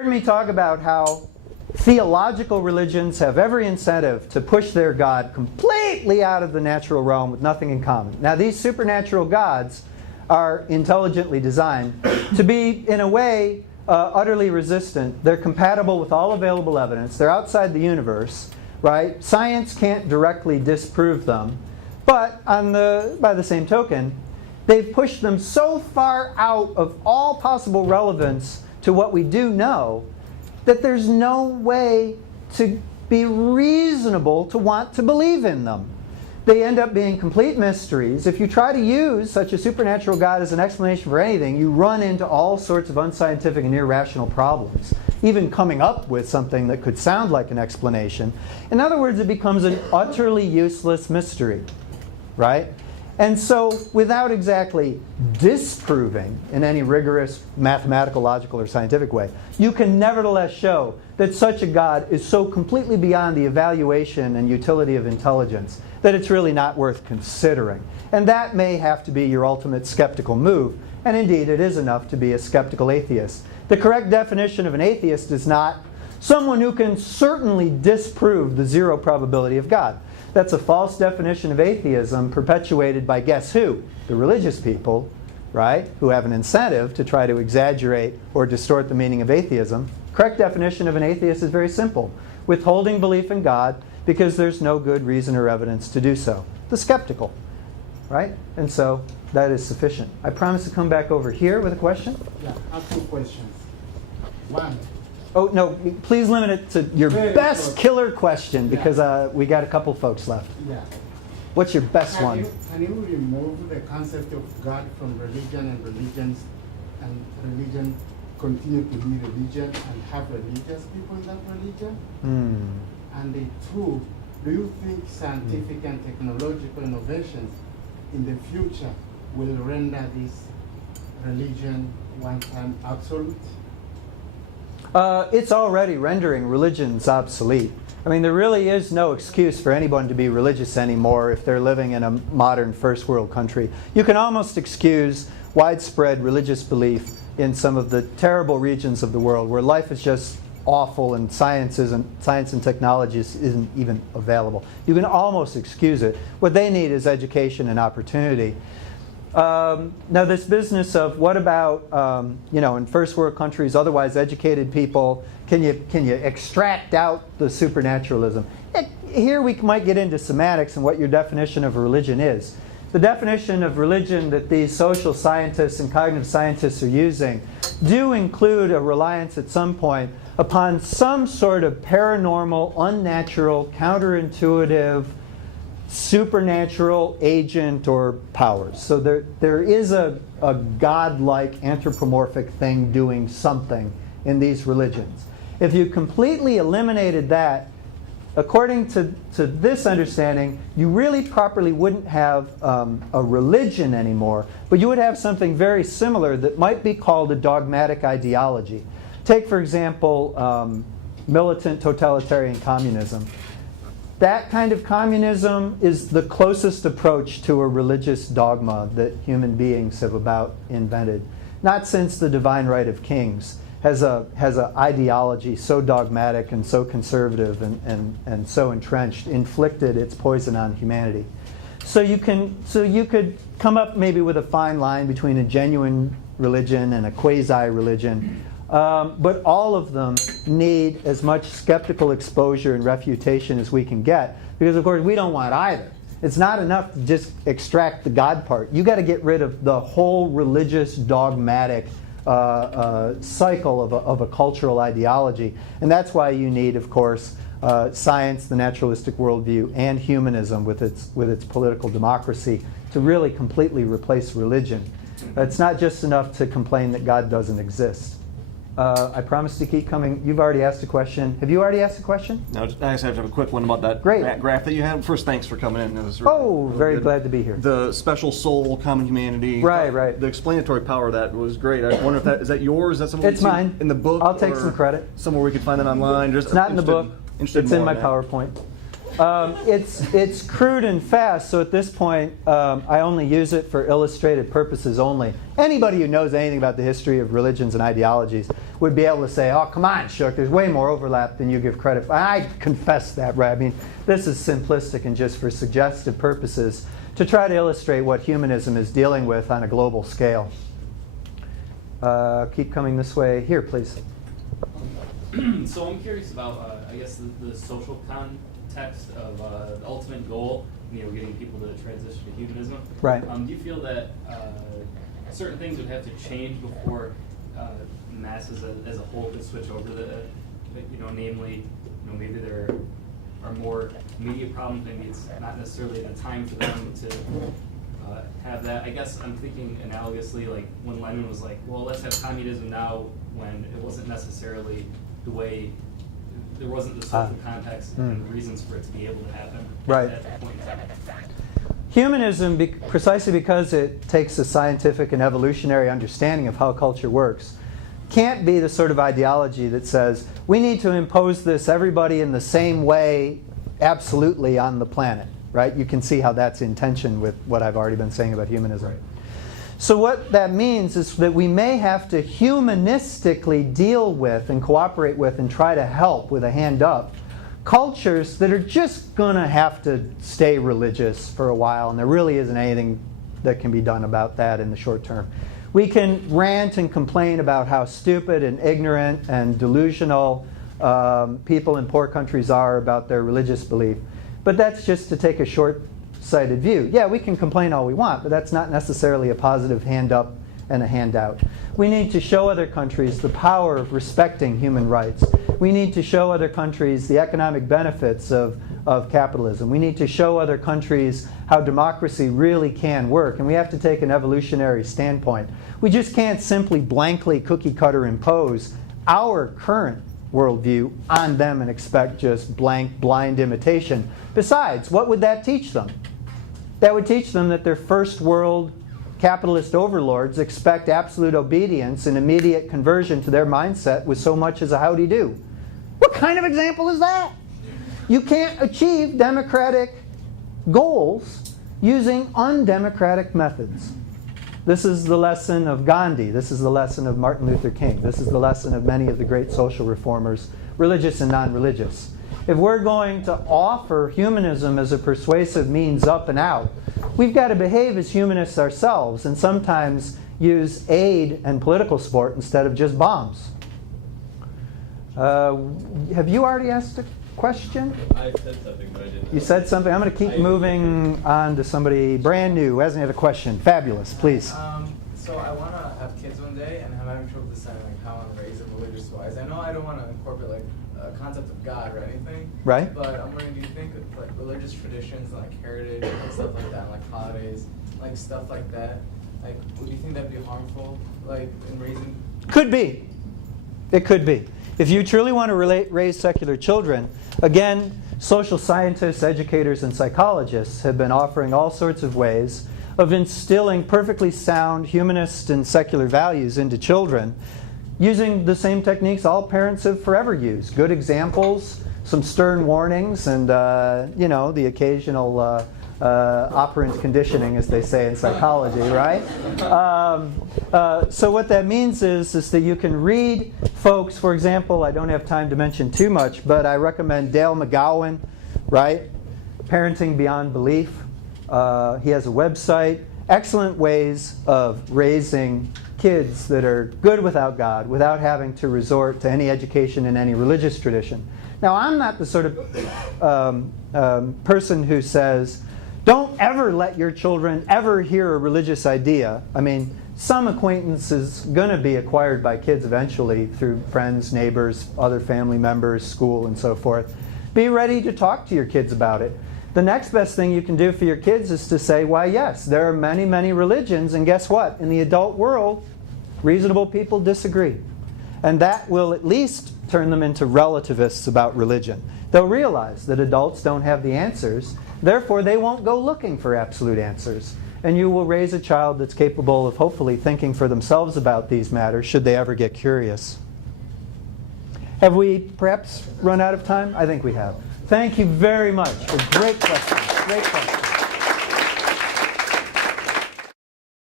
Heard me talk about how theological religions have every incentive to push their God completely out of the natural realm with nothing in common. Now, these supernatural gods are intelligently designed to be, in a way, utterly resistant. They're compatible with all available evidence. They're outside the universe, right? Science can't directly disprove them. But by the same token, they've pushed them so far out of all possible relevance to what we do know that there's no way to be reasonable to want to believe in them. They end up being complete mysteries. If you try to use such a supernatural God as an explanation for anything, you run into all sorts of unscientific and irrational problems, even coming up with something that could sound like an explanation. In other words, it becomes an utterly useless mystery, right? And so, without exactly disproving in any rigorous mathematical, logical, or scientific way, you can nevertheless show that such a God is so completely beyond the evaluation and utility of intelligence that it's really not worth considering. And that may have to be your ultimate skeptical move. And indeed, it is enough to be a skeptical atheist. The correct definition of an atheist is not someone who can certainly disprove the zero probability of God. That's a false definition of atheism perpetuated by guess who? The religious people, right? Who have an incentive to try to exaggerate or distort the meaning of atheism. Correct definition of an atheist is very simple. Withholding belief in God because there's no good reason or evidence to do so. The skeptical, right? And so that is sufficient. I promise to come back over here with a question. Yeah, I have two questions. One. Oh, no, please limit it to your best killer question because we got a couple folks left. Yeah. What's your best one? Can you remove the concept of God from religion and religion continue to be religion and have religious people in that religion? And the two, do you think scientific and technological innovations in the future will render this religion one time obsolete? It's already rendering religions obsolete. I mean, there really is no excuse for anyone to be religious anymore if they're living in a modern first world country. You can almost excuse widespread religious belief in some of the terrible regions of the world where life is just awful and science and technology isn't even available. You can almost excuse it. What they need is education and opportunity. Now, this business of what about in first world countries, otherwise educated people, can you extract out the supernaturalism? Here we might get into semantics and what your definition of religion is. The definition of religion that these social scientists and cognitive scientists are using do include a reliance at some point upon some sort of paranormal, unnatural, counterintuitive, supernatural agent or powers. So there is a godlike anthropomorphic thing doing something in these religions. If you completely eliminated that, according to this understanding, you really properly wouldn't have a religion anymore, but you would have something very similar that might be called a dogmatic ideology. Take, for example, militant totalitarian communism. That kind of communism is the closest approach to a religious dogma that human beings have about invented. Not since the divine right of kings has a ideology so dogmatic and so conservative and so entrenched inflicted its poison on humanity. So you could come up maybe with a fine line between a genuine religion and a quasi-religion. But all of them need as much skeptical exposure and refutation as we can get, because of course we don't want either. It's not enough to just extract the God part. You got to get rid of the whole religious dogmatic cycle of a cultural ideology, and that's why you need, of course, science, the naturalistic worldview, and humanism with its political democracy to really completely replace religion. It's not just enough to complain that God doesn't exist. I promise to keep coming. You've already asked a question. Have you already asked a question? No, I just have a quick one about that graph that you had. First, thanks for coming in. It was really, very good. Glad to be here. The special soul, common humanity. Right. The explanatory power of that was great. I wonder if is that yours? Is that something it's mine. In the book? I'll take some credit. Somewhere we could find that online. It's not in the book. It's in my PowerPoint. It's crude and fast, so at this point, I only use it for illustrative purposes only. Anybody who knows anything about the history of religions and ideologies would be able to say, oh, come on, Shook, there's way more overlap than you give credit for. I confess that, right? I mean, this is simplistic and just for suggestive purposes to try to illustrate what humanism is dealing with on a global scale. Keep coming this way. Here, please. So I'm curious about, I guess, the social context of the ultimate goal, getting people to transition to humanism. Right. Do you feel that certain things would have to change before masses as a whole could switch over namely, maybe there are more immediate problems, maybe it's not necessarily the time for them to have that. I guess I'm thinking analogously, like when Lenin was like, well, let's have communism now, when it wasn't necessarily the way, there wasn't the social context and reasons for it to be able to happen at that point in time. Humanism, precisely because it takes a scientific and evolutionary understanding of how culture works, can't be the sort of ideology that says, we need to impose this everybody in the same way absolutely on the planet. Right? You can see how that's in tension with what I've already been saying about humanism. Right. So what that means is that we may have to humanistically deal with and cooperate with and try to help with a hand up cultures that are just going to have to stay religious for a while, and there really isn't anything that can be done about that in the short term. We can rant and complain about how stupid and ignorant and delusional people in poor countries are about their religious belief. But that's just to take a short-sighted view. Yeah, we can complain all we want, but that's not necessarily a positive hand up and a handout. We need to show other countries the power of respecting human rights. We need to show other countries the economic benefits of capitalism. We need to show other countries how democracy really can work, and we have to take an evolutionary standpoint. We just can't simply blankly cookie-cutter impose our current worldview on them and expect just blank, blind imitation. Besides, what would that teach them? That would teach them that their first world capitalist overlords expect absolute obedience and immediate conversion to their mindset with so much as a howdy-do. What kind of example is that? You can't achieve democratic goals using undemocratic methods. This is the lesson of Gandhi. This is the lesson of Martin Luther King. This is the lesson of many of the great social reformers, religious and non-religious. If we're going to offer humanism as a persuasive means up and out, we've got to behave as humanists ourselves and sometimes use aid and political support instead of just bombs. Have you already asked a question? I said something, but I didn't. You said something? I'm going to keep moving on to somebody brand new who hasn't had a question. Fabulous, please. So I want to have kids one day, and I'm having trouble deciding like how I want to raise them religious-wise. I know I don't want to incorporate like a concept of God or anything. Right. But I'm wondering, do you think of like religious traditions, like heritage and stuff like that, like holidays, like stuff like that, like would you think that'd be harmful, like in raising? Could be. It could be. If you truly want to raise secular children, again, social scientists, educators, and psychologists have been offering all sorts of ways of instilling perfectly sound humanist and secular values into children using the same techniques all parents have forever used. Good examples, some stern warnings, and the occasional operant conditioning, as they say in psychology, right? So what that means is that you can read folks, for example, I don't have time to mention too much, but I recommend Dale McGowan, right? Parenting Beyond Belief. He has a website. Excellent ways of raising kids that are good without God, without having to resort to any education in any religious tradition. Now, I'm not the sort of person who says, don't ever let your children ever hear a religious idea. I mean, some acquaintance is going to be acquired by kids eventually through friends, neighbors, other family members, school, and so forth. Be ready to talk to your kids about it. The next best thing you can do for your kids is to say, why, yes, there are many, many religions, and guess what? In the adult world, reasonable people disagree. And that will at least turn them into relativists about religion. They'll realize that adults don't have the answers, therefore they won't go looking for absolute answers. And you will raise a child that's capable of hopefully thinking for themselves about these matters, should they ever get curious. Have we perhaps run out of time? I think we have. Thank you very much for great questions. Great questions.